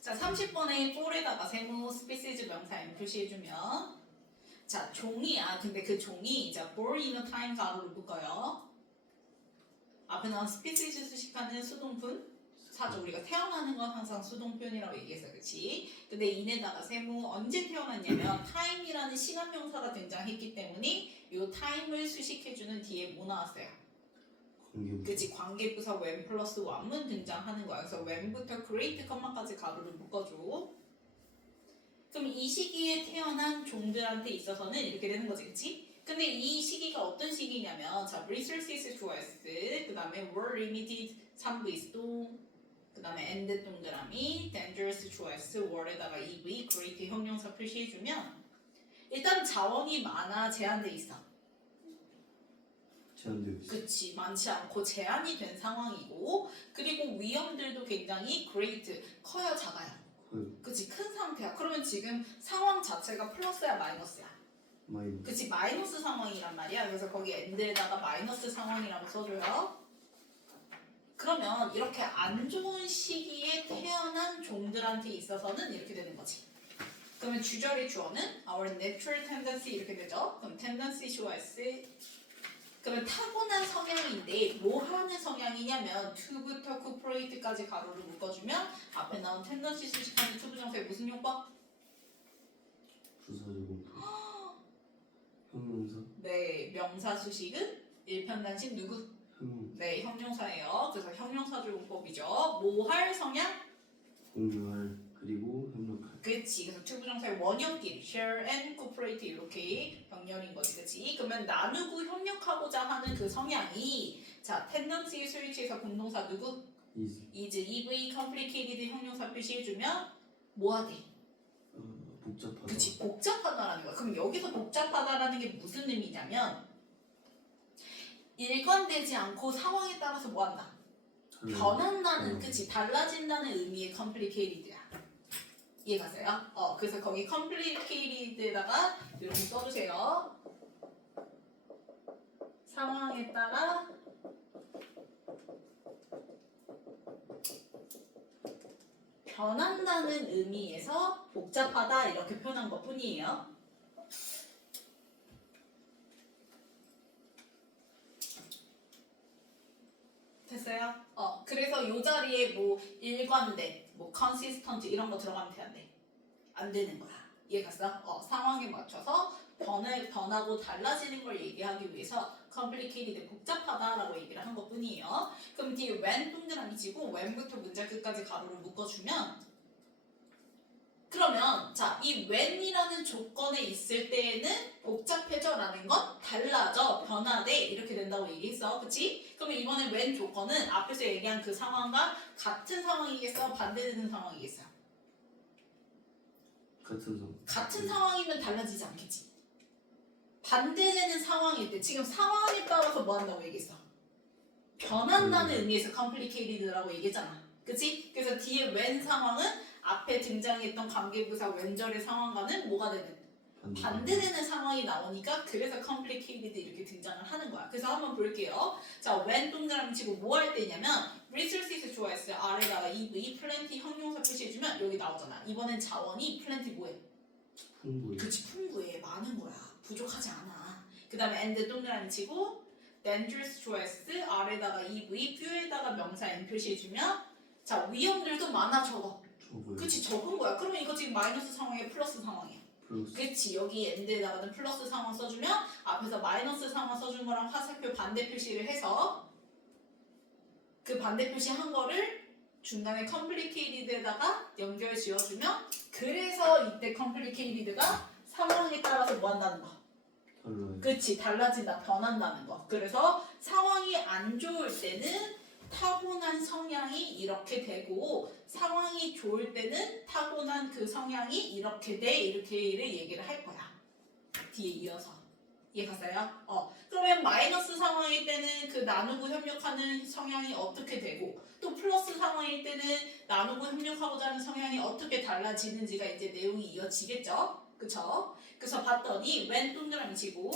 자, 30번에 for에다가 세무 스피시즈 명사인 표시해주면 자, 종이야. 근데 그 종이 이제 born in a time 가로로 묶어요. 앞에 나온 스피시즈 수식하는 수동분 사죠. 우리가 태어나는 건 항상 수동표현이라고 얘기해서 그렇지. 근데 인에다가 세무 언제 태어났냐면 time이라는 시간 명사가 등장했기 때문에 이 time을 수식해주는 뒤에 뭐 나왔어요? 그치, 관계부사 when 플러스 one문 등장하는 거야. 그래서 when부터 create 컴마까지 가로를 묶어줘. 그럼 이 시기에 태어난 종들한테 있어서는 이렇게 되는 거지, 그치? 근데 이 시기가 어떤 시기냐면 자, resources choice, 그 다음에 were limited, 3부 있도, 그 다음에 and 동그라미, dangerous choice, were에다가 EV, create 형용사 표시해주면 일단 자원이 많아, 제한돼 있어. 제한되어 있어. 그치, 많지 않고 제한이 된 상황이고, 그리고 위험들도 굉장히 great, 커요, 작아요? 그치, 큰 상태야. 그러면 지금 상황 자체가 플러스야, 마이너스야? 마이너스. 그치, 마이너스 상황이란 말이야. 그래서 거기 end에다가 마이너스 상황이라고 써줘요. 그러면 이렇게 안 좋은 시기에 태어난 종들한테 있어서는 이렇게 되는 거지. 그러면 주절의 주어는 our natural tendency 이렇게 되죠. 그럼 tendency choice. 그러면 타고난 성향인데 뭐 하는 성향이냐면 to부터 cooperate까지 가로를 묶어주면 앞에 나온 tendency 수식하는 to 부정사의 무슨 용법? 부사적용법. 형용사. 네, 명사 수식은 일편단심 누구? 형용. 네, 형용사예요. 그래서 형용사조용법이죠. 뭐 할 성향? 공유할 그리고 협력할. 그치. 그래서 투부정사의 원형끼리 share and cooperate 이렇게 병렬인 거지, 그치? 그러면 나누고 협력하고자 하는 그 성향이 자, tendency 스위치에서 공동사 누구? is, EV, complicated 형용사 표시해주면 뭐하대? 복잡하다. 그치, 복잡하다라는 거야. 그럼 여기서 복잡하다라는 게 무슨 의미냐면 일관되지 않고 상황에 따라서 뭐한다? 변한다는, 그치, 달라진다는 의미의 complicated야. 이해가세요? 그래서 거기 complicated에다가 이렇게 써주세요. 상황에 따라 변한다는 의미에서 복잡하다 이렇게 표현한 것 뿐이에요. 됐어요? 그래서 이 자리에 뭐 일관된, 뭐 consistent 이런 거 들어가면 돼, 안 돼? 안 되는 거야. 이해갔어? 상황에 맞춰서 변하고 달라지는 걸 얘기하기 위해서 complicated, 복잡하다라고 얘기를 한 것 뿐이에요. 그럼 뒤에 when 동그라미 치고 when부터 문장 끝까지 가로를 묶어주면 그러면 자, 이 when이라는 조건에 있을 때에는 복잡해져 라는 건 달라져, 변화돼 이렇게 된다고 얘기했어. 그치? 그러면 이번에 when 조건은 앞에서 얘기한 그 상황과 같은 상황이겠어? 반대되는 상황이겠어? 같은 상황. 같은 상황이면 달라지지 않겠지. 반대되는 상황일 때 지금 상황에 따라서 뭐 한다고 얘기했어? 변한다는 의미에서 complicated라고 얘기했잖아. 그치? 그래서 뒤에 when 상황은 앞에 등장했던 관계부사 when절의 상황과는 뭐가 되는? 반대되는 상황이 나오니까 그래서 complicated 이렇게 등장을 하는 거야. 그래서 한번 볼게요. 자, when 동그라미 치고 뭐 할 때냐면 resources 좋아했어요. 아래다가 EV, plenty 형용사 표시해주면 여기 나오잖아. 이번엔 자원이 plenty 뭐해? 풍부해. 그치, 풍부해. 많은 거야. 부족하지 않아. 그 다음에 and 동그라미 치고 dangerous choice 아래다가 EV, few에다가 명사 N 표시해주면 자, 위험들도 많아, 적어. 적어요. 그치, 적은 거야. 그러면 이거 지금 마이너스 상황이야, 플러스 상황이야. 플러스. 그치, 여기 end에다가는 플러스 상황 써주면 앞에서 마이너스 상황 써준 거랑 화살표 반대 표시를 해서 그 반대 표시 한 거를 중간에 complicated에다가 연결 지어주면 그래서 이때 complicated가 상황에 따라서 뭐 한다는 거? 달라요. 그치, 달라진다, 변한다는 거. 그래서 상황이 안 좋을 때는 타고난 성향이 이렇게 되고 상황이 좋을 때는 타고난 그 성향이 이렇게 돼, 이렇게를 얘기를 할 거야. 뒤에 이어서. 이해갔어요? 그러면 마이너스 상황일 때는 그 나누고 협력하는 성향이 어떻게 되고 또 플러스 상황일 때는 나누고 협력하고자 하는 성향이 어떻게 달라지는지가 이제 내용이 이어지겠죠? 그쵸? 그래서 봤더니 when 동그라미 치고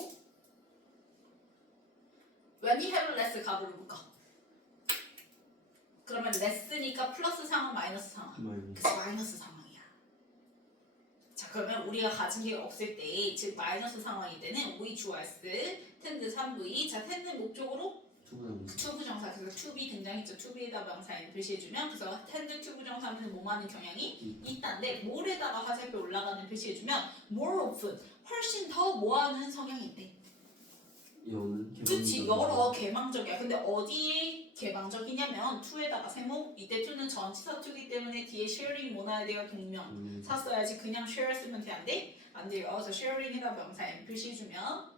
when you have less 가로를 묶어. 그러면 레스니까 플러스 상황 마이너스 상황. 마이너스. 그래서 마이너스 상황이야. 자 그러면 우리가 가진 게 없을 때, 즉 마이너스 상황일 때는 we 주어스 텐드 3v. 자 텐드 목적으로 투부정사. 투부정사. 그래서 to be 등장했죠. to be에다 명사인 표시해주면, 그래서 텐드 투부정사는 뭐하는 경향이 있다인데 more에다가 화살표 올라가는 표시해주면 more often, 훨씬 더 뭐하는 성향이 있대. 여는 그치, 여러 개방적이야. 근데 어디에 개방적이냐면 to에다가 세모. 이때 to는 전치사 to이기 때문에 뒤에 sharing 뭐 나야 돼요? 동명 샀어야지. 그냥 share 쓰면 돼? 안 돼? 안 돼요. 그래서 sharing이다 명사인 표시해주면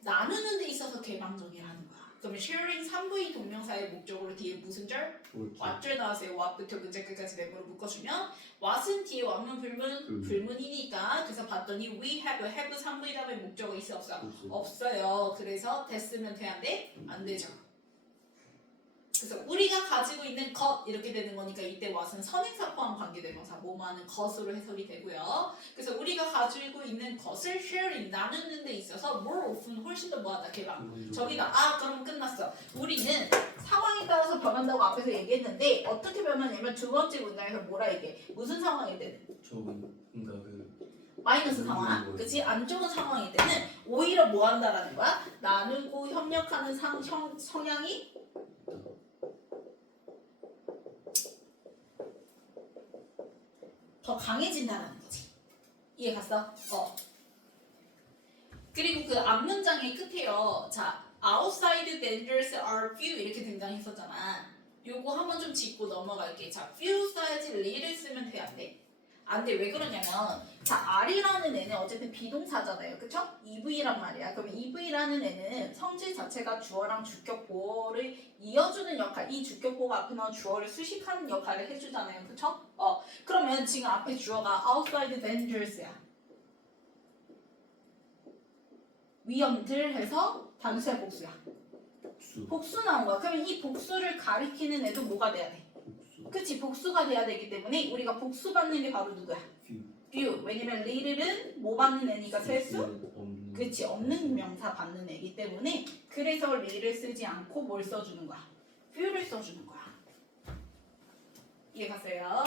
나누는 데 있어서 개방적이라는 거야. 그러면 sharing 3v 동명사의 목적으로 뒤에 무슨 절? what절 나왔어요. what부터 문제 끝까지 내부로 묶어주면 what은 뒤에 완문 불문 불문이니까. 그래서 봤더니 we have 3v 다음에 목적어 있어 없어? 없어요. 그래서 됐으면 돼? 안 돼? 안 되죠. 그래서 우리가 가지고 있는 것 이렇게 되는 거니까 이때 what은 선행사 포함 관계대명사 뭐뭐하는 것으로 해석이 되고요. 그래서 우리가 가지고 있는 것을 sharing 나누는 데 있어서 more often 훨씬 더 뭐하다 개방. 저기다 그럼 끝났어. 우리는 상황에 따라서 변한다고 앞에서 얘기했는데 어떻게 변하냐면 두 번째 문장에서 뭐라 얘기해? 무슨 상황일 때는? 그러니까 그 마이너스 상황. 그치? 안 좋은 상황일 때는 오히려 뭐 한다라는 거야? 나누고 협력하는 성향이 더 강해진다는 거지. 이해 갔어? 그리고 그 앞 문장의 끝에요. 자, outside dangers are few 이렇게 등장했었잖아. 요거 한번 좀 짚고 넘어갈게. 자, few 써야지 le를 쓰면 돼, 안 돼? 안 돼. 왜 그러냐면 자, R이라는 애는 어쨌든 비동사잖아요. 그쵸? EV란 말이야. 그러면 EV라는 애는 성질 자체가 주어랑 주격 보어를 이어주는 역할, 이 주격 보어가 앞에 나온 주어를 수식하는 역할을 해주잖아요. 그쵸? 그러면 지금 앞에 주어가 outside dangers야. 위험들 해서 단수야 복수야? 복수 나온 거야. 그러면 이 복수를 가리키는 애도 뭐가 돼야 돼? 그치, 복수가 돼야 되기 때문에 우리가 복수 받는 게 바로 누구야? few. 왜냐면 little은 뭐 받는 애니까 세수? 그치, 없는 명사 받는 애기 때문에 그래서 li를 쓰지 않고 뭘 써주는 거야? few를 써주는 거야. 이해 갔어요?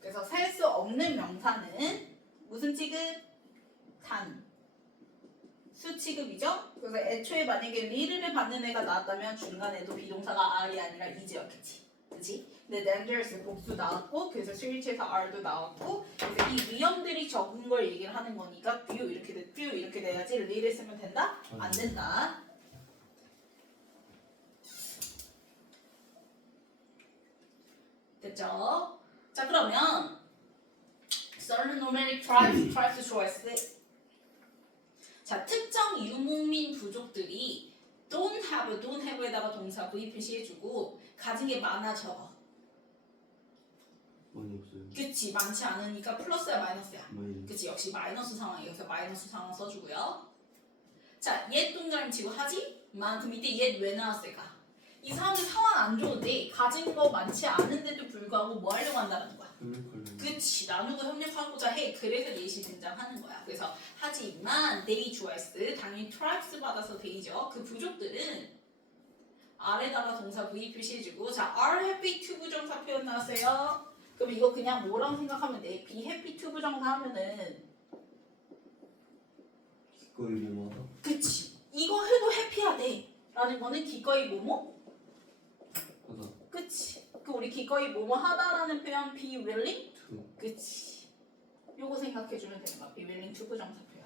그래서 셀 수 없는 명사는 무슨 취급? 단. 수 취급이죠? 그래서 애초에 만약에 리를 받는 애가 나왔다면 중간에도 비동사가 R이 아니라 is였겠지. 그치? 근데 dangerous 복수 나왔고, 그래서 스위치에서 R도 나왔고, 그래서 이 위험들이 적은 걸 얘기를 하는 거니까 few 이렇게 돼야지 리를 쓰면 된다? 안 된다. 됐죠? 자 그러면 certain nomadic tribes choice. 자 특정 유목민 부족들이 don't have에다가 동사 V 표시해주고 가진 게 많아 적어. 많이 없어요. 그치, 많지 않으니까 플러스야 마이너스야? 마이너스. 그치, 역시 마이너스 상황이에요. 그래서 마이너스 상황 써주고요. 자, 옛 동그라미 치고 하지만 그럼 이때 옛 왜 나왔을까? 이 사람들 상황 안 좋은데 가진 거 많지 않은데도 불구하고 뭐 하려고 한다는 거야? 그치, 나누고 협력하고자 해. 그래서 예시 등장하는 거야. 그래서 하지만 they choice, 당연히 tribes 받아서 they죠. 그 부족들은 아래다가 동사 V 표시해주고, 자 are happy to 부정사 표현 나왔어요. 그럼 이거 그냥 뭐라고 생각하면 돼? be happy to 부정사 하면은 기꺼이 뭐하다. 그치, 이거 해도 해피하대 라는 거는 기꺼이 뭐뭐? 하다. 그치, 그 우리 기꺼이 뭐뭐 하다라는 표현 be willing? to. 그치, 요거 생각해주면 되는 거야. be willing to 부정사 표현.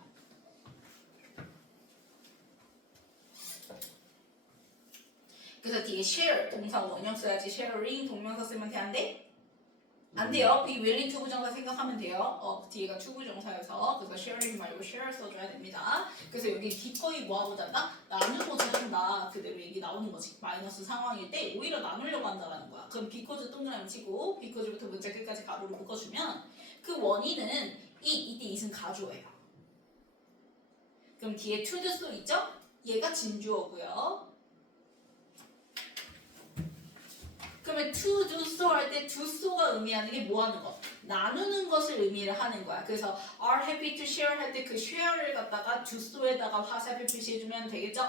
그래서 뒤에 share 동사 원형 써야지. sharing 동명사 쓰면 돼? 안 돼? 안 돼요. be willing to 부정사 생각하면 돼요. 뒤에가 to 부정사여서. 그래서 sharing 말고 share 써줘야 됩니다. 그래서 여기 기꺼이 뭐하고자 한다? 나누고자 한다. 그대로 얘기 나오는 거지. 마이너스 상황일 때 오히려 나누려고 한다는 거야. 그럼 because 동그라미 치고 because부터 문자 끝까지 가로로 묶어주면 그 원인은 이때 it은 가주어예요. 그럼 뒤에 to the 소 있죠? 얘가 진주어고요. 그러면 그러면 to do so 할 때 do so가 의미하는 게 뭐 하는 거? 나누는 것을 의미를 하는 거야. 그래서 are happy to share 할 때 그 share를 갖다가 do so에다가 화살표 표시해주면 되겠죠?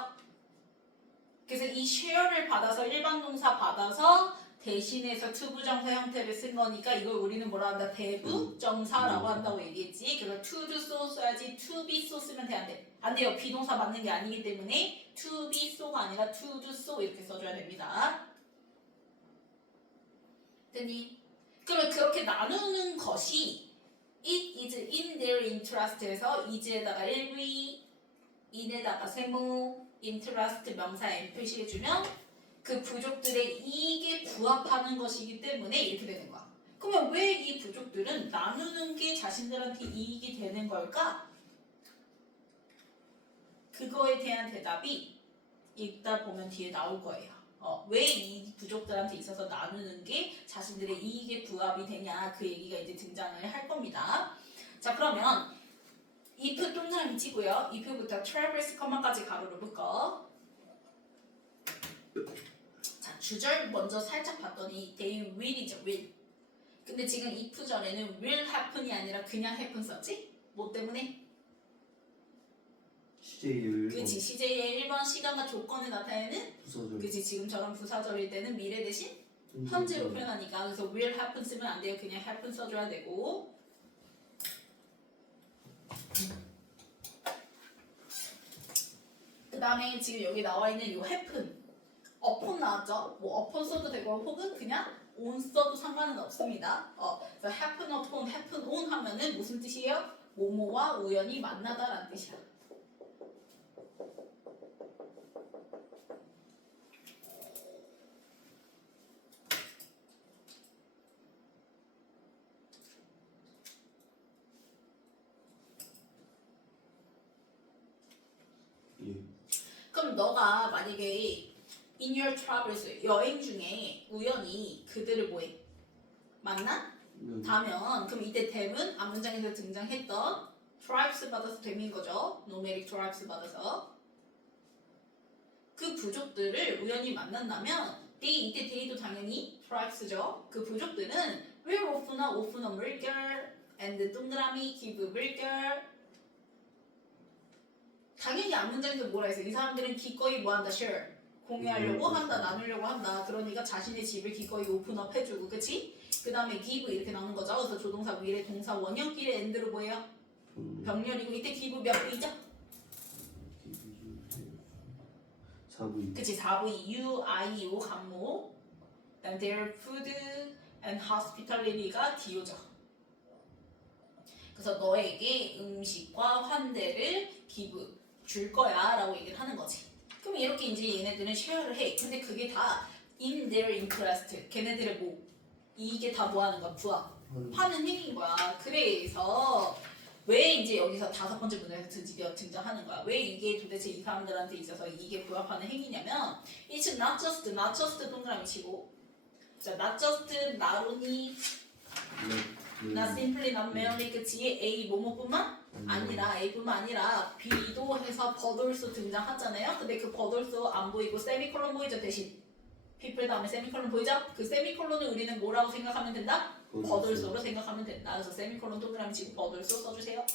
그래서 이 share를 받아서 일반 동사 받아서 대신해서 to 부정사 형태를 쓴 거니까 이걸 우리는 뭐라 한다? 대부정사라고 한다고 얘기했지. 그래서 to do so 써야지 to be so 쓰면 돼, 안 돼? 안 돼요. 비동사 맞는 게 아니기 때문에 to be so가 아니라 to do so 이렇게 써줘야 됩니다. 됐니? 그러면 그렇게 나누는 것이 it is in their interest에서 is에다가 일위, in에다가 세모, interest 명사 m 표시해주면 그 부족들의 이익에 부합하는 것이기 때문에 이렇게 되는 거야. 그러면 왜 이 부족들은 나누는 게 자신들한테 이익이 되는 걸까? 그거에 대한 대답이 읽다 보면 뒤에 나올 거예요. 왜 이 부족들한테 있어서 나누는 게 자신들의 이익에 부합이 되냐 그 얘기가 이제 등장을 할 겁니다. 자 그러면 if 동사는 미치고요. if부터 traverse comma까지 가로로 묶어. 자 주절 먼저 살짝 봤더니 they will이죠 will. 근데 지금 if 전에는 will happen이 아니라 그냥 happen 썼지? 뭐 때문에? CJ를 그치 CJ의 1번 시간과 조건을 나타내는 부서절 그치 지금처럼 부사절일 때는 미래 대신 현재로 표현하니까 그래서 will happen 쓰면 안 돼요. 그냥 happen 써줘야 되고 그 다음에 지금 여기 나와 있는 이 happen upon 나왔죠? 뭐 upon 써도 되고 혹은 그냥 on 써도 상관은 없습니다. 그래서 happen upon, happen on 하면은 무슨 뜻이에요? 뭐뭐와 우연히 만나다라는 뜻이야. 예. 그럼 너가 만약에 in your travels 여행 중에 우연히 그들을 뭐해? 만나? 다면 그럼 이때 them은 앞문장에서 등장했던 tribes 받아서 them인 거죠. numeric tribes 받아서 그 부족들을 우연히 만난다면 they 이때 they도 당연히 tribes죠. 그 부족들은 will of나 of는 물결 and 동그라미 give 물결 당연히 앞문장에서 뭐라 했어? 이 사람들은 기꺼이 뭐한다? share 공유하려고 한다, 나누려고 한다. 그러니까 자신의 집을 기꺼이 오픈업 해주고, 그치? 그 다음에 give 이렇게 나오는 거죠. 그래서 조동사 위에 동사 원형끼리 end로 뭐예요? 병렬이고 이때 give 몇 부이죠? 4V 그치? 4V, U, I, O 강모. 그다음 their food and hospitality가 DO죠. 그래서 너에게 음식과 환대를 give 줄 거야 라고 얘기를 하는 거지. 그럼 이렇게 이제 얘네들은 쉐어를 해. 근데 그게 다 in their interest. 걔네들의 뭐 이게 다 뭐 하는 거야? 부합하는 행위인 거야. 그래서 왜 이제 여기서 5번째 문장에서 드디어 등장하는 거야? 왜 이게 도대체 이 사람들한테 있어서 이게 부합하는 행위냐면 It's not just 동그라미 치고 자, not just, not only, not simply, not merely 그치? A 뭐뭐뿐만 아니라 A뿐만 아니라 B도 해서 but also 등장하잖아요. 근데 그 but also 안 보이고 세미콜론 보이죠 대신 people 다음에 세미콜론 보이죠? 그 세미콜론을 우리는 뭐라고 생각하면 된다? but also로 생각하면 된다. 그래서 세미콜론 동그라미 치고 but also 써주세요.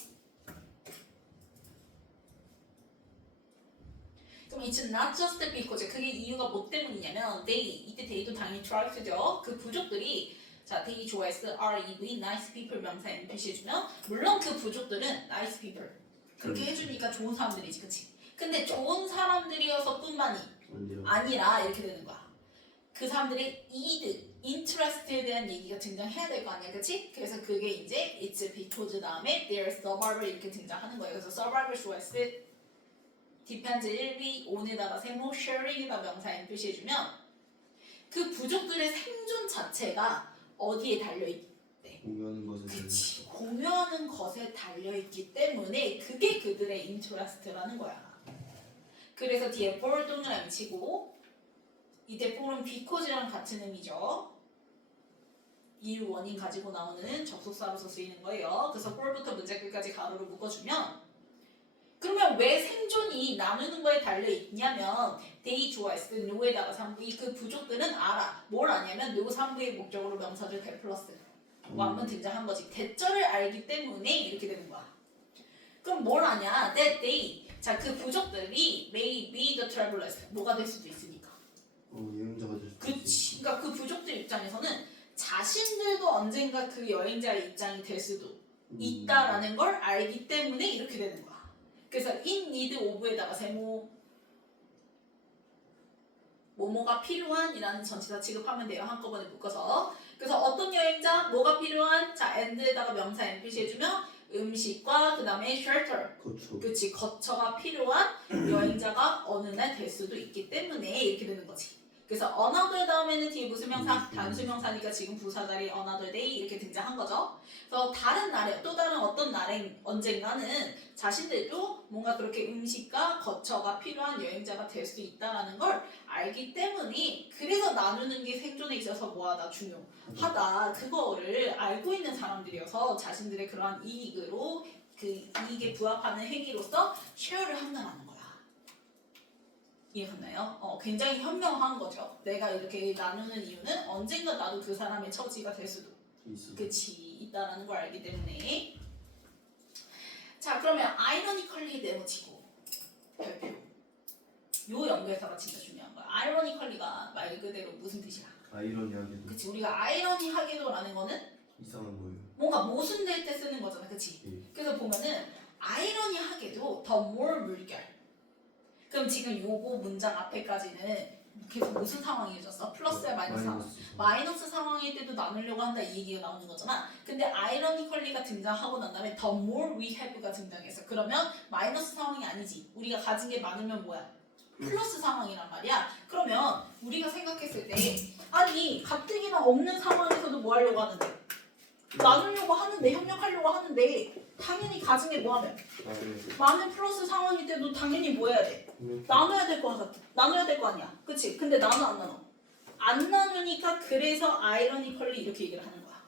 그럼 it's not just because 그게 이유가 뭐 때문이냐면 they 이때 they도 당연히 tribes죠. 그 부족들이 자, they 좋아했어. REV, nice people 명사 N 표시해주면 물론 그 부족들은 nice people 그렇게 해주니까 좋은 사람들이지, 그치? 근데 좋은 사람들이어서 뿐만이 아니라 이렇게 되는 거야. 그 사람들의 need, interest에 대한 얘기가 등장해야 될 거 아니야, 그치? 그래서 그게 이제 it's because 다음에 their survival 이렇게 등장하는 거예요. 그래서 survival 좋아했어. depends 1위, on에다가 세모, sharing에다 명사 N 표시해주면 그 부족들의 생존 자체가 어디에 달려있대? 공유하는 것에 그치. 공유하는 것에 달려있기 때문에 그게 그들의 인트레스트라는 거야. 그래서 뒤에 for 동그라미 치고 이때 for은 because랑 같은 의미죠. 이유 원인 가지고 나오는 접속사로서 쓰이는 거예요. 그래서 for부터 문제 끝까지 가로로 묶어주면 그러면 왜 생존이 나누는 거에 달려있냐면 they 좋아했을 때 no에다가 3V 그 부족들은 알아. 뭘 아냐면 no 3V의 목적으로 명사절 that 플러스 완문 등장한 거지. 대절을 알기 때문에 이렇게 되는 거야. 그럼 뭘 아냐? that they 자 그 부족들이 may be the travelers 뭐가 될 수도 있으니까. 여행자가 될 수도 그치. 그러니까 그 부족들 입장에서는 자신들도 언젠가 그 여행자의 입장이 될 수도 있다라는 걸 알기 때문에 이렇게 되는 거야. 그래서 in need of에다가 세모 뭐뭐가 필요한이라는 전치사 취급하면 돼요. 한꺼번에 묶어서. 그래서 어떤 여행자 뭐가 필요한 자 and에다가 명사 and 표시해주면 음식과 그 다음에 shelter 거쳐. 그치 거처가 필요한 여행자가 어느 날 될 수도 있기 때문에 이렇게 되는 거지. 그래서 another 다음에는 뒤에 무슨 명사? 단수 명사니까 지금 부사 자리에 another day 이렇게 등장한 거죠. 그래서 다른 날에 또 다른 어떤 날에 언젠가는 자신들도 뭔가 그렇게 음식과 거처가 필요한 여행자가 될 수 있다라는 걸 알기 때문에 그래서 나누는 게 생존에 있어서 뭐하다 중요하다 그거를 알고 있는 사람들이어서 자신들의 그러한 이익으로 그 이익에 부합하는 행위로서 쉐어를 한다는 거야. 이해갔나요? 굉장히 현명한 거죠. 내가 이렇게 나누는 이유는 언젠가 나도 그 사람의 처지가 될 수도 그치 있다라는 걸 알기 때문에. 자 그러면 아이러니컬리 네모치고 별표 요 연결사가 진짜 중요한 거야. 아이러니컬리가 말 그대로 무슨 뜻이야? 아이러니하게도 그치 우리가 아이러니하게도라는 거는 이상한 거예요. 뭔가 모순될 때 쓰는 거잖아. 그치? 예. 그래서 보면은 아이러니하게도 더 more 물결 그럼 지금 요거 문장 앞에까지는 계속 무슨 상황이어졌어? 플러스야 마이너스 상황. 마이너스 상황일 때도 나누려고 한다 이 얘기가 나오는 거잖아. 근데 아이러니컬리가 등장하고 난 다음에 the more we have가 등장했어. 그러면 마이너스 상황이 아니지. 우리가 가진 게 많으면 뭐야? 플러스 상황이란 말이야. 그러면 우리가 생각했을 때 아니 가뜩이나 없는 상황에서도 뭐 하려고 하는데? 나누려고 하는데 협력하려고 하는데 당연히 가진 게 뭐하면? 많은 플러스 상황일 때도 당연히 뭐 해야 돼? 나눠야 될 거 같아. 나눠야 될 거 아니야. 그치? 근데 나눠 안 나눠? 안 나누니까 그래서 아이러니컬리 이렇게 얘기를 하는 거야.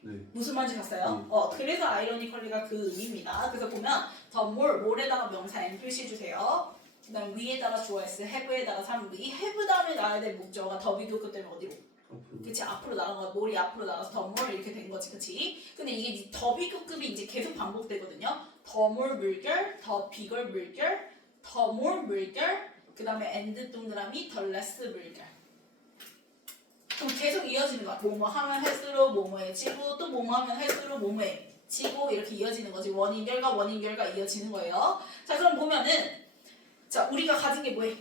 네. 무슨 말인지 봤어요? 그래서 아이러니컬리가 그 의미입니다. 그래서 보면 더 more에다가 명사 and 표시해주세요. 그 다음 위에다가 주어 s, have에다가 3v, have 다음에 나와야 될 목적어가 더 비교급 때문에 어디로? 그치 앞으로 나간 거야. 몰이 앞으로 나가서 더 more 이렇게 된 거지. 그치? 근데 이게 더 비교급이 이제 계속 반복되거든요. 더 more 물결, 더 bigger 물결, 더 more 물결, 그 다음에 and 동그라미 더 less 물결. 그럼 계속 이어지는 거야. 뭐뭐 하면 할수록 뭐뭐해지고 또 뭐뭐 하면 할수록 뭐뭐해지고 이렇게 이어지는 거지. 원인 결과 원인 결과 이어지는 거예요. 자 그럼 보면은 자 우리가 가진 게 뭐해?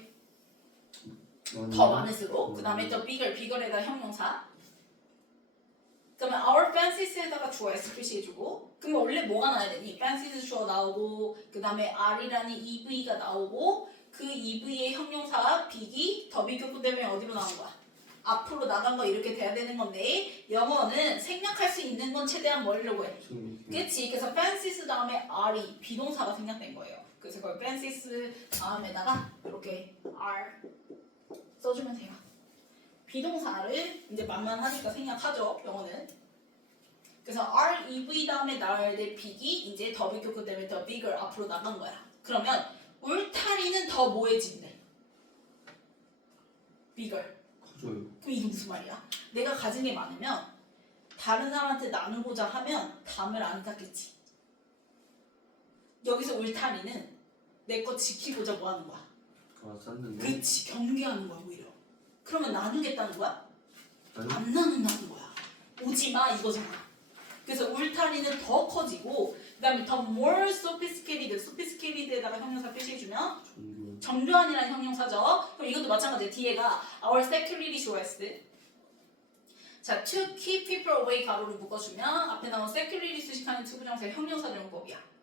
더 많을수록 그 다음에 더 bigger에다 형용사 그러면 our fancies에다가 주어 s 표시해주고 그러면 원래 뭐가 나와야 되니? fancies 주어 나오고 그 다음에 r이라는 ev가 나오고 그 ev의 형용사 big이 더 비교급 때문에 어디로 나온 거야? 앞으로 나간 거 이렇게 돼야 되는 건데 영어는 생략할 수 있는 건 최대한 멀려고 해. 그치? 그래서 fancies다음에 r이 비동사가 생략된 거예요. 그래서 그걸 fancies 다음에다가 이렇게 r 써주면 돼요. 비동사를 이제 만만하니까 생략하죠. 영어는. 그래서 REV 다음에 나와야 될 big이 이제 더 비교급 때문에 더 bigger 앞으로 나간 거야. 그러면 울타리는 더 뭐해진대? bigger. 커져요. 그럼 이게 무슨 말이야? 내가 가진 게 많으면 다른 사람한테 나누고자 하면 담을 안 닦겠지. 여기서 울타리는 내 거 지키고자 뭐 하는 거야? 쌌는데. 그치 경계하는 거야 오히려. 그러면 나누겠다는 거야? 아니? 안 나눈다는 거야. 오지마 이거잖아. 그래서 울타리는 더 커지고 그 다음에 더 more sophisticated에다가 형용사 표시해주면 정교한이라는 형용사죠. 그럼 이것도 마찬가지야. 뒤에가 our security 좋아했을 자 to keep people away 가로를 묶어주면 앞에 나온 security 수식하는 투부정사의 형용사정법이야.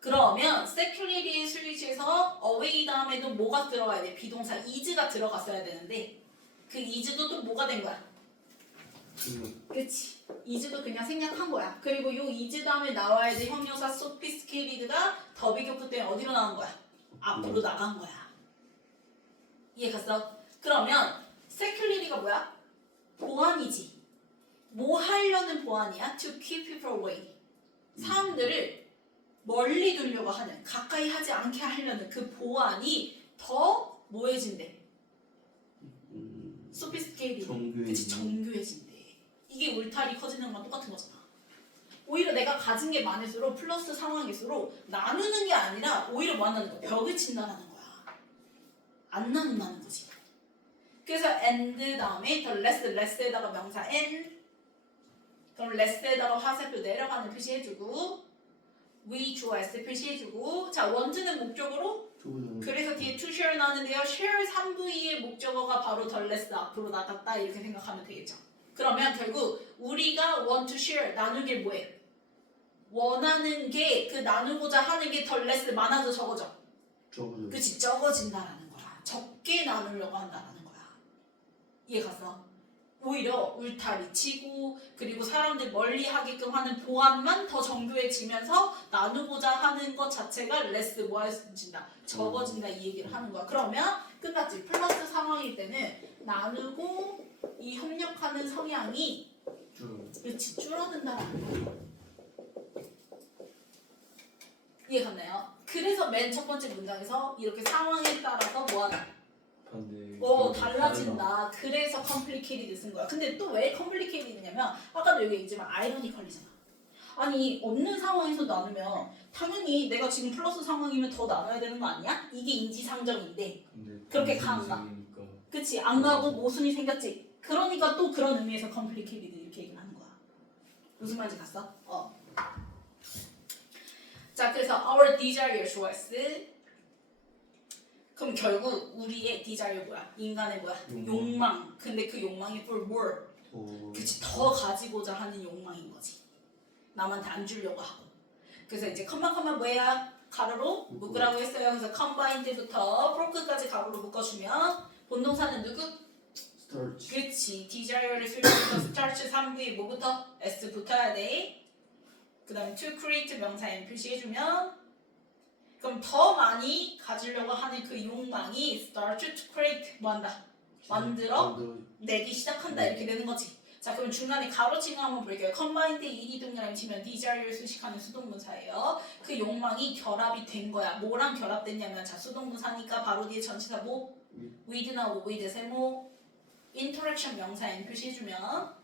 그러면 security의 수식에서 away 다음에도 뭐가 들어가야 돼? 비동사 is가 들어갔어야 되는데 그 is도 또 뭐가 된 거야? 그치 is도 그냥 생략한 거야. 그리고 요 is 다음에 나와야 될 형용사 sophisticated가 더 비교급 때문에 어디로 나간 거야? 앞으로 나간 거야. 이해 갔어? 그러면 security가 뭐야? 보안이지. 뭐 하려는 보안이야? To keep people away. 사람들을 멀리 두려고 하는, 가까이 하지 않게 하려는 그 보안이 더 뭐해진대? sophisticated. 그치, 정교해진대. 이게 울타리 커지는 거랑 똑같은 거잖아. 오히려 내가 가진 게 많을수록 플러스 상황일수록 나누는 게 아니라 오히려 뭐 한다는 거야? 벽을 친다라는 거야. 안 나눈다는 거지. 그래서 and 다음에 더 less에다가 명사 n, 그럼 less에다가 화살표 내려가는 표시해주고 we 주어 s 표시해주고 자 want는 목적으로 그래서 뒤에 to share 나오는데요. share 3부의 목적어가 바로 더 less 앞으로 나갔다 이렇게 생각하면 되겠죠. 그러면 결국 우리가 want to share 나누길 뭐해? 원하는 게 그 나누고자 하는 게 더 less 많아져 적어져. 그치 적어진다라는 거야. 적게 나누려고 한다라는 거야. 이해 갔어? 오히려 울타리 치고 그리고 사람들 멀리 하게끔 하는 보안만 더 정교해지면서 나누고자 하는 것 자체가 less 뭐해진다 적어진다 이 얘기를 하는 거야. 그러면 끝났지. 플러스 상황일 때는 나누고 이 협력하는 성향이 그렇지 줄어든다라는 거야. 이해 갔나요? 그래서 맨 첫 번째 문장에서 이렇게 상황에 따라서 뭐하다? 달라진다. 그래서 complicated 쓴 거야. 근데 또 왜 complicated냐면 아까도 여기 얘기했지만 ironically잖아. 아니 없는 상황에서 나누면 당연히 내가 지금 플러스 상황이면 더 나눠야 되는 거 아니야? 이게 인지상정인데 그렇게 가 안 가? 그치 안 가고 모순이 생겼지. 그러니까 또 그런 의미에서 complicated 이렇게 얘기를 하는 거야. 무슨 말인지 갔어? 자 그래서 our desires was 그럼 결국 우리의 desire 뭐야? 인간의 뭐야? 욕망. 근데 그 욕망이 for more. 그치 더 가지고자 하는 욕망인 거지. 남한테 안 주려고 하고. 그래서 이제 컴마 뭐야? 가로로 묶으라고 했어요. 그래서 combined부터 for까지 가로로 묶어주면 본동사는 누구? starch. 그치 desire를 쓸때부터 starch 3부에 뭐부터? s 붙어야 돼. 그 다음에 to create 명사인 표시해주면 그럼 더 많이 가지려고 하는 그 욕망이 start to create 뭐한다? 만들어 내기 시작한다 이렇게 되는 거지. 자 그럼 중간에 가로친 거 한번 볼게요. combined 일이 동그라미 치면 desire 수식하는 수동문사예요. 그 욕망이 결합이 된 거야. 뭐랑 결합됐냐면 자 수동문사니까 바로 뒤에 전치사 뭐? with 나오고 with 세모 interaction 명사인 표시해주면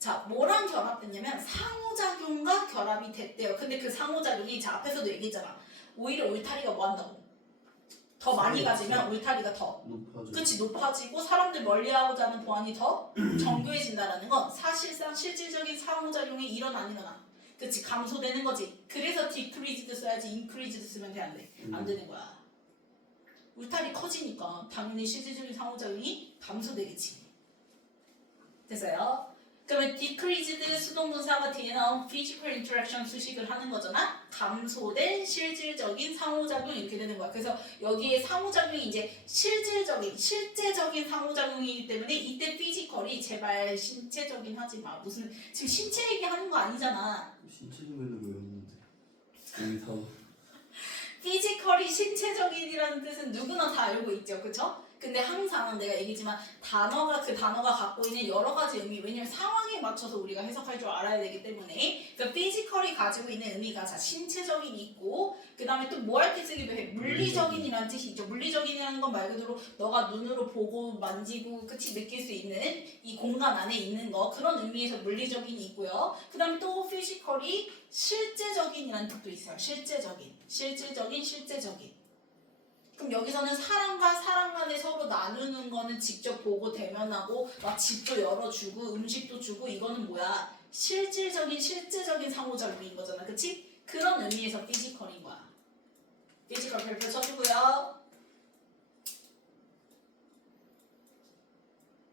자 뭐랑 결합됐냐면 상호작용과 결합이 됐대요. 근데 그 상호작용이 자 앞에서도 얘기했잖아. 오히려 울타리가 뭐 한다고? 더 많이 가지면 울타리가 더 그치 높아지고 사람들 멀리하고자 하는 보안이 더 정교해진다라는 건 사실상 실질적인 상호작용이 일어나 안 일어나? 그치 감소되는 거지. 그래서 decreased 써야지 increased 쓰면 돼 안 돼? 안 되는 거야. 울타리 커지니까 당연히 실질적인 상호작용이 감소되겠지. 됐어요? 그러면 decreased 수동문사가 뒤에 나온 physical interaction 수식을 하는 거잖아. 감소된 실질적인 상호작용 이렇게 되는 거야. 그래서 여기에 상호작용이 이제 실제적인 상호작용이기 때문에 이때 physical이 제발 신체적인 하지 마. 무슨 지금 신체 얘기하는 거 아니잖아. 신체적인으로 외웠는데 여기서 physical이 신체적인이라는 뜻은 누구나 다 알고 있죠, 그렇죠? 근데 항상 내가 얘기했지만 그 단어가 갖고 있는 여러 가지 의미 왜냐면 상황에 맞춰서 우리가 해석할 줄 알아야 되기 때문에 그러니까 physical이 가지고 있는 의미가 자 신체적인 있고 그 다음에 또 뭐 할 때 쓰기도 해 물리적인이라는 뜻이 있죠. 물리적인이라는 건 말 그대로 너가 눈으로 보고 만지고 그치 느낄 수 있는 이 공간 안에 있는 거 그런 의미에서 물리적인이 있고요. 그 다음에 또 physical이 실제적인이라는 뜻도 있어요. 실제적인 그럼 여기서는 사람과 사람 간에 서로 나누는 거는 직접 보고 대면하고 막 집도 열어주고 음식도 주고 이거는 뭐야? 실제적인 상호작용인 거잖아. 그치? 그런 의미에서 피지컬인 거야. 피지컬 별표 쳐주고요.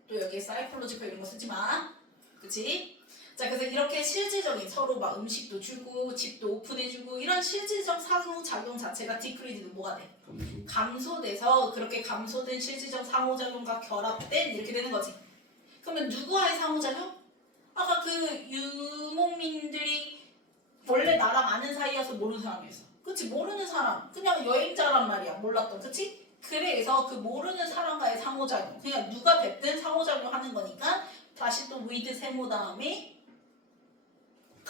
또 여기에 사이콜로지컬 이런 거 쓰지 마. 그치? 자 그래서 이렇게 실질적인 서로 막 음식도 주고 집도 오픈해주고 이런 실질적 상호작용 자체가 디크리즈는 뭐가 돼? 감소돼서 그렇게 감소된 실질적 상호작용과 결합된 이렇게 되는 거지. 그러면 누구와의 상호작용? 아까 그 유목민들이 원래 나랑 아는 사이여서 모르는 사람이었어. 그치? 모르는 사람 그냥 여행자란 말이야. 몰랐던 그치? 그래서 그 모르는 사람과의 상호작용 그냥 누가 됐든 상호작용 하는 거니까 다시 또 with 세모 다음에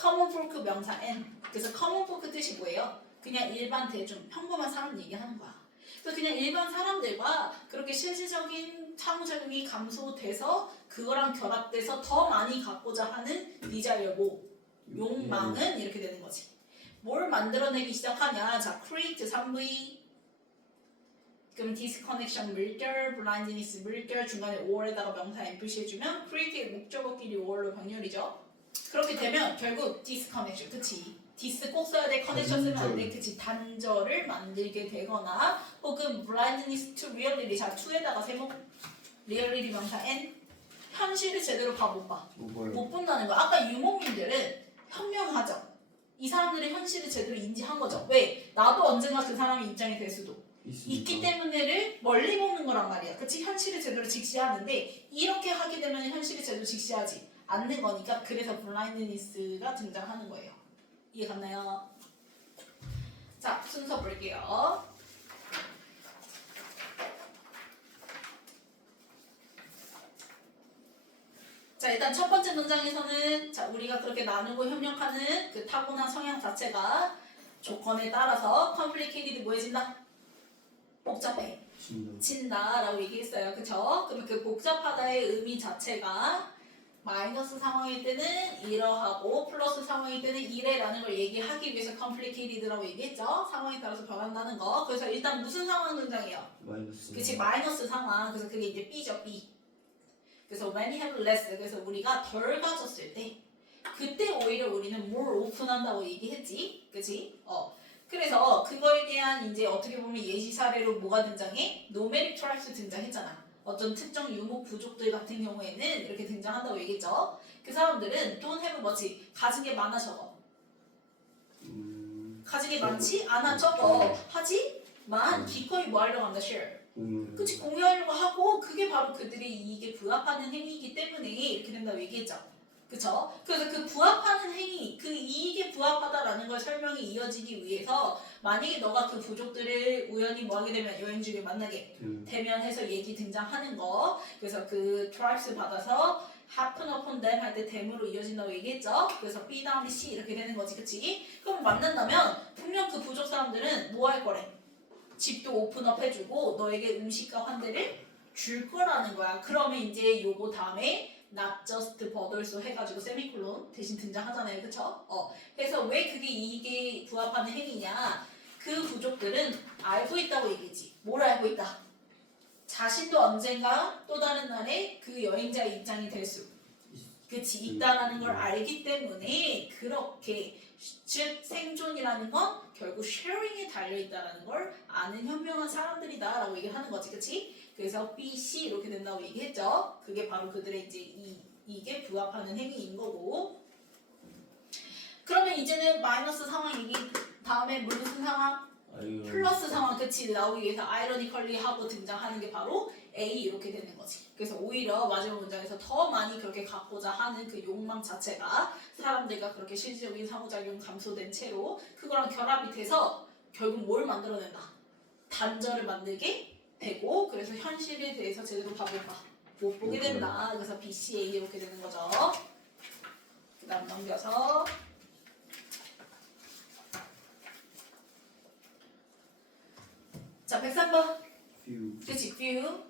common folk 명사 n. 그래서 common folk 뜻이 뭐예요? 그냥 일반 대중, 평범한 사람 얘기하는 거야. 그래서 그냥 일반 사람들과 그렇게 실질적인 상호작용이 감소돼서 그거랑 결합돼서 더 많이 갖고자 하는 디자이어 뭐 욕망은 이렇게 되는 거지. 뭘 만들어내기 시작하냐? 자, create 3V. 그럼 disconnection 물결, blindness 물결 중간에 5월에다가 명사 n 표시해주면 create의 목적어끼리 5월로 병렬이죠. 그렇게 되면 결국 disconnection, 그치? dis 꼭 써야 돼. connection 쓰면 안 돼. 그치? 단절을 만들게 되거나 혹은 blindness to reality. 자, to에다가 세모 reality 명사 n. 현실을 제대로 못 봐. 못 본다는 거야. 아까 유목민들은 현명하죠. 이 사람들의 현실을 제대로 인지한 거죠. 왜? 나도 언젠가 그 사람의 입장이 될 수도 있기 때문에를 멀리 보는 거란 말이야. 그치? 현실을 제대로 직시하는데 이렇게 하게 되면 현실을 제대로 직시하지 않는 거니까 그래서 블라인드니스가 등장하는 거예요. 이해 갔나요? 자, 순서 볼게요. 자, 일단 첫 번째 문장에서는 자, 우리가 그렇게 나누고 협력하는 그 타고난 성향 자체가 조건에 따라서 complicated 뭐해진다? 복잡해진다라고 얘기했어요. 그쵸? 그러면 그 복잡하다의 의미 자체가 마이너스 상황일 때는 이러하고 플러스 상황일 때는 이래라는 걸 얘기하기 위해서 complicated라고 얘기했죠. 상황에 따라서 변한다는 거. 그래서 일단 무슨 상황 등장해요? 마이너스. 그치, 마이너스 상황. 그래서 그게 이제 B죠, B. 그래서 when you have less, 그래서 우리가 덜 가졌을 때 그때 오히려 우리는 more open한다고 얘기했지, 그치? 그래서 그거에 대한 이제 어떻게 보면 예시 사례로 뭐가 등장해? numeric tribes 등장했잖아. 어떤 특정 유목 부족들 같은 경우에는 이렇게 등장한다고 얘기했죠. 그 사람들은 don't have much, 가진 게 많아 적어. 가진 게 많지 않아 적어. 하지만 기꺼이 뭐 하려고 한다? share. 그치, 공유하려고 하고 그게 바로 그들의 이익에 부합하는 행위이기 때문에 이렇게 된다고 얘기했죠. 그쵸? 그래서 그 부합하는 행위, 그 이익에 부합하다라는 걸 설명이 이어지기 위해서 만약에 너가 그 부족들을 우연히 뭐 하게 되면 여행 중에 만나게 되면 해서 얘기 등장하는 거. 그래서 그 tribes 받아서 happen upon them 할 때 them으로 이어진다고 얘기했죠. 그래서 B 다음에 C 이렇게 되는 거지, 그치? 그럼 만난다면 분명 그 부족 사람들은 뭐 할 거래? 집도 오픈업 해주고 너에게 음식과 환대를 줄 거라는 거야. 그러면 이제 요거 다음에 not just but also 해가지고 세미콜론 대신 등장하잖아요. 그쵸? 그래서 왜 그게 이익에 부합하는 행위냐? 그 부족들은 알고 있다고 얘기했지. 뭘 알고 있다? 자신도 언젠가 또 다른 날에 그 여행자의 입장이 될 수 있다라는 걸 알기 때문에 그렇게 즉 생존이라는 건 결국 쉐어링에 달려있다라는 걸 아는 현명한 사람들이다라고 얘기를 하는 거지. 그치? 그래서 B, C 이렇게 된다고 얘기했죠. 그게 바로 그들의 이제 이게 부합하는 행위인 거고. 그러면 이제는 마이너스 상황 얘기 다음에 무슨 상황? 플러스 상황. 그치? 나오기 위해서 아이러니컬리 하고 등장하는 게 바로 A 이렇게 되는 거지. 그래서 오히려 마지막 문장에서 더 많이 그렇게 갖고자 하는 그 욕망 자체가 사람들과 그렇게 실질적인 상호작용 감소된 채로 그거랑 결합이 돼서 결국 뭘 만들어낸다? 단절을 만들게 되고 그래서 현실에 대해서 제대로 못 보게 된다. 그래서 B, C, A 이렇게 되는 거죠. 그 다음 넘겨서 자, 103번. 그치, few.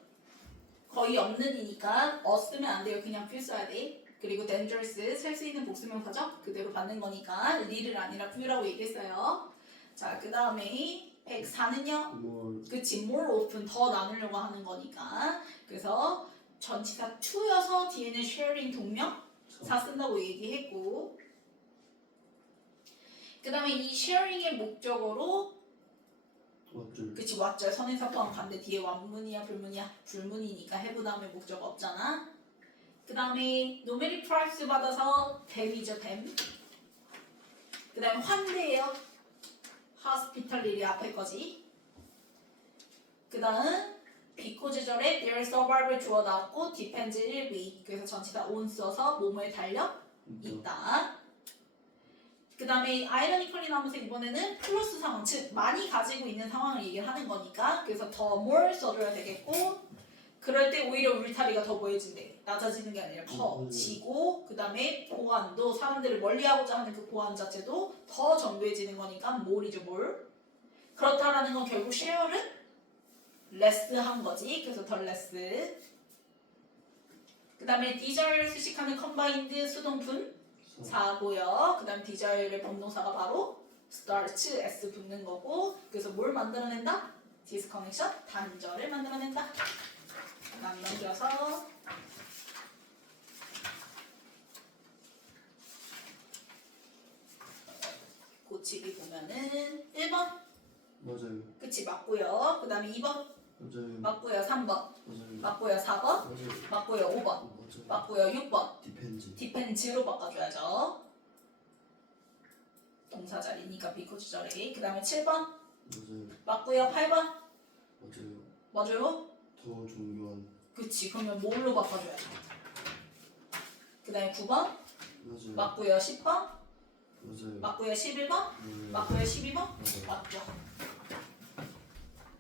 거의 없는 이니까 쓰면 안 돼요. 그냥 few 써야 돼. 그리고 dangerous, 셀 수 있는 복수명사죠? 그대로 받는 거니까 li를 아니라 few라고 얘기했어요. 자, 그 다음에 104는요? 그치, more often, 더 나누려고 하는 거니까. 그래서 전치사 to여서 뒤에는 sharing 동명사 쓴다고 얘기했고 그 다음에 이 sharing의 목적어로 그치, 왔죠. 선행사 포함 반대 뒤에 완문이야 불문이야? 불문이니까 have 다음에 목적어 없잖아. 그 다음에 numeric tribes 받아서 them이죠. them. 그 다음에 환대예요. hospitality 앞에 거지. 그 다음 비코즈절에 their survival 주어 나왔고 depends we. 그래서 전치사 on 써서 뭐뭐에 달려 있다. 그 다음에 아이러니컬리 나오면서 이번에는 플러스 상황, 즉 많이 가지고 있는 상황을 얘기를 하는 거니까 그래서 더 more 써줘야 되겠고 그럴 때 오히려 울타리가 더 보여진대. 낮아지는 게 아니라 커지고 그 다음에 보안도 사람들을 멀리하고자 하는 그 보안 자체도 더 정교해지는 거니까 more이죠 more. 그렇다라는 건 결국 share은 less 한 거지. 그래서 더 less. 그 다음에 desire 수식하는 combined 수동분 4고요. 그 다음 desire의 본동사가 바로 starts s 붙는 거고 그래서 뭘 만들어낸다? disconnection 단절을 만들어낸다. 남 넘겨서 고치기 보면은 1번 맞아요. 그치 맞고요. 그 다음에 2번 맞아요. 맞고요. 3번 맞아요. 맞고요. 4번 맞아요. 맞고요. 5번 맞아요. 맞고요. 6번 디펜즈. 디펜즈로 바꿔줘야죠. 동사 자리니까 비코주절에. 그 다음에 7번 맞아요. 맞고요. 8번 맞아요. 맞아요. 더 정교한. 그치 그러면 뭘로 바꿔줘야죠. 그 다음에 9번 맞아요. 맞고요. 10번 맞아요. 맞고요. 11번 네. 맞고요. 12번 맞아요. 맞죠.